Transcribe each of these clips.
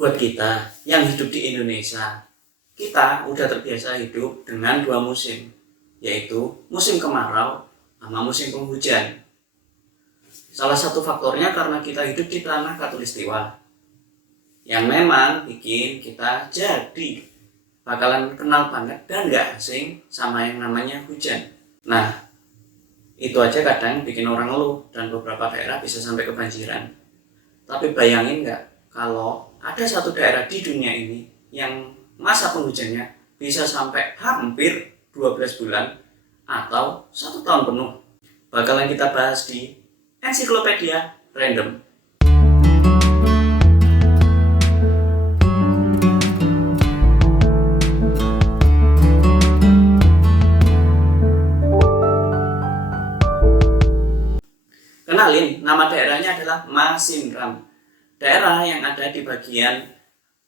Buat kita yang hidup di Indonesia, kita udah terbiasa hidup dengan dua musim, yaitu musim kemarau sama musim penghujan. Salah satu faktornya karena kita hidup di tanah Katulistiwa, yang memang bikin kita jadi bakalan kenal banget dan gak asing sama yang namanya hujan. Nah, itu aja kadang bikin orang ngeluh dan beberapa daerah bisa sampai kebanjiran. Tapi bayangin nggak kalau ada satu daerah di dunia ini yang masa penghujannya bisa sampai hampir 12 bulan atau 1 tahun penuh. Bakalan kita bahas di Ensiklopedia Random. Kenalin, nama daerahnya adalah Masinram. Daerah yang ada di bagian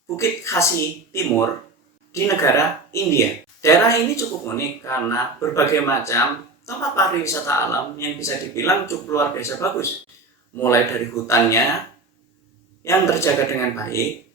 Bukit Khasi Timur di negara India. Daerah ini cukup unik karena berbagai macam tempat pariwisata alam yang bisa dibilang cukup luar biasa bagus. Mulai dari hutannya yang terjaga dengan baik,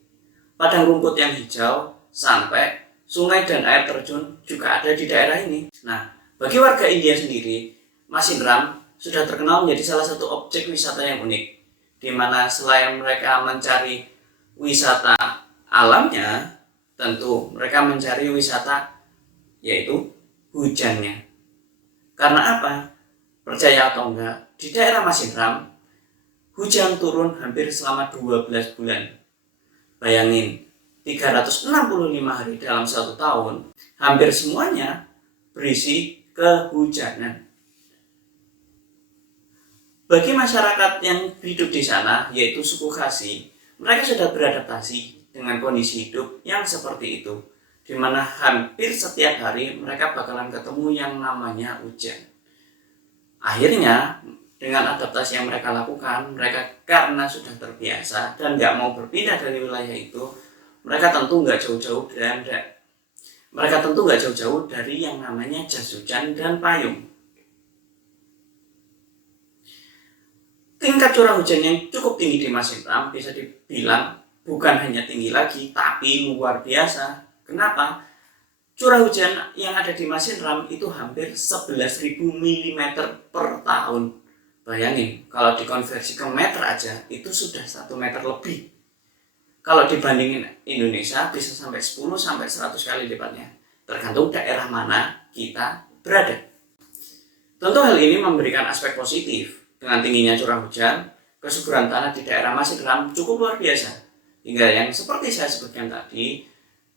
padang rumput yang hijau, sampai sungai dan air terjun juga ada di daerah ini. Nah, bagi warga India sendiri, Masinram sudah terkenal menjadi salah satu objek wisata yang unik, di mana selain mereka mencari wisata alamnya, tentu mereka mencari wisata yaitu hujannya. Karena apa? Percaya atau enggak, di daerah Masinram hujan turun hampir selama 12 bulan. Bayangin, 365 hari dalam 1 tahun, hampir semuanya berisi kehujanan. Bagi masyarakat yang hidup di sana, yaitu suku Khasi, mereka sudah beradaptasi dengan kondisi hidup yang seperti itu, di mana hampir setiap hari mereka bakalan ketemu yang namanya hujan. Akhirnya, dengan adaptasi yang mereka lakukan, mereka karena sudah terbiasa dan nggak mau berpindah dari wilayah itu, mereka tentu nggak jauh-jauh dari yang namanya jas hujan dan payung. Tingkat curah hujan yang cukup tinggi di Masinram bisa dibilang bukan hanya tinggi lagi, tapi luar biasa. Kenapa? Curah hujan yang ada di Masinram itu hampir 11.000 mm per tahun. Bayangin, kalau dikonversi ke meter aja, itu sudah 1 meter lebih. Kalau dibandingin Indonesia, bisa sampai 10-100 kali lipatnya. Tergantung daerah mana kita berada. Tentu hal ini memberikan aspek positif. Dengan tingginya curah hujan, kesuburan tanah di daerah Masinram cukup luar biasa. Hingga yang seperti saya sebutkan tadi,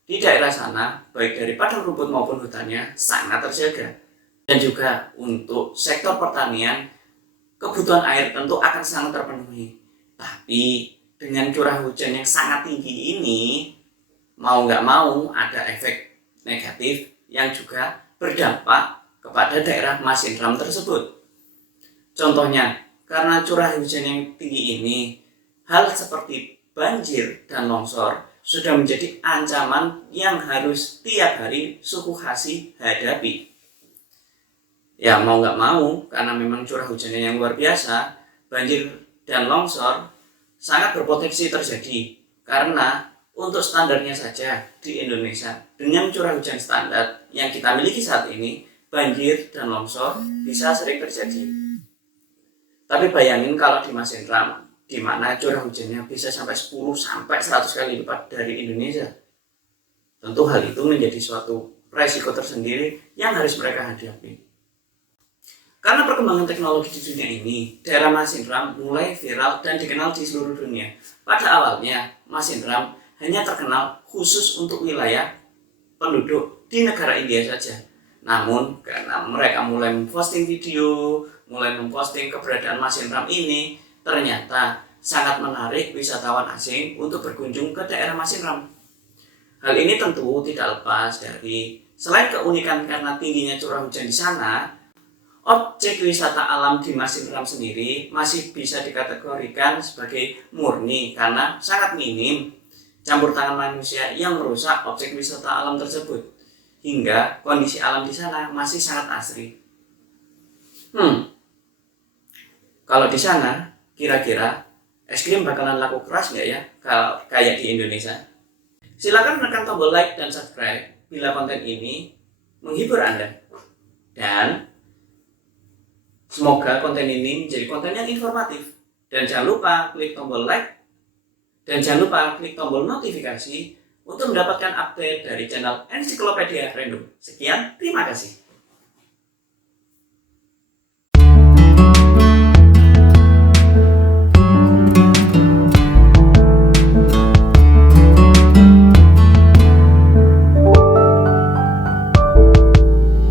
di daerah sana, baik dari padang rumput maupun hutannya, sangat terjaga. Dan juga untuk sektor pertanian, kebutuhan air tentu akan sangat terpenuhi. Tapi dengan curah hujan yang sangat tinggi ini, mau nggak mau ada efek negatif yang juga berdampak kepada daerah Masinram tersebut. Contohnya, karena curah hujan yang tinggi ini, hal seperti banjir dan longsor sudah menjadi ancaman yang harus tiap hari suku Khasi hadapi. Ya mau nggak mau, karena memang curah hujannya yang luar biasa, banjir dan longsor sangat berpotensi terjadi. Karena untuk standarnya saja di Indonesia, dengan curah hujan standar yang kita miliki saat ini, banjir dan longsor bisa sering terjadi. Tapi bayangin kalau di Masinram, di mana curah hujannya bisa sampai 10-100 kali lipat dari Indonesia. Tentu hal itu menjadi suatu resiko tersendiri yang harus mereka hadapi. Karena perkembangan teknologi di dunia ini, daerah Masinram mulai viral dan dikenal di seluruh dunia. Pada awalnya, Masinram hanya terkenal khusus untuk wilayah penduduk di negara India saja. Namun, karena mereka mulai memposting video, mulai memposting keberadaan Masinram ini, ternyata sangat menarik wisatawan asing untuk berkunjung ke daerah Masinram. Hal ini tentu tidak lepas dari, selain keunikan karena tingginya curah hujan di sana, objek wisata alam di Masinram sendiri masih bisa dikategorikan sebagai murni karena sangat minim campur tangan manusia yang merusak objek wisata alam tersebut. Hingga kondisi alam di sana masih sangat asri. Kalau di sana, kira-kira Es krim bakalan laku keras nggak ya kalau kayak di Indonesia? Silakan tekan tombol like dan subscribe bila konten ini menghibur Anda. Dan semoga konten ini menjadi konten yang informatif. Dan jangan lupa klik tombol like dan jangan lupa klik tombol notifikasi untuk mendapatkan update dari channel Ensiklopedia Random. Sekian, terima kasih.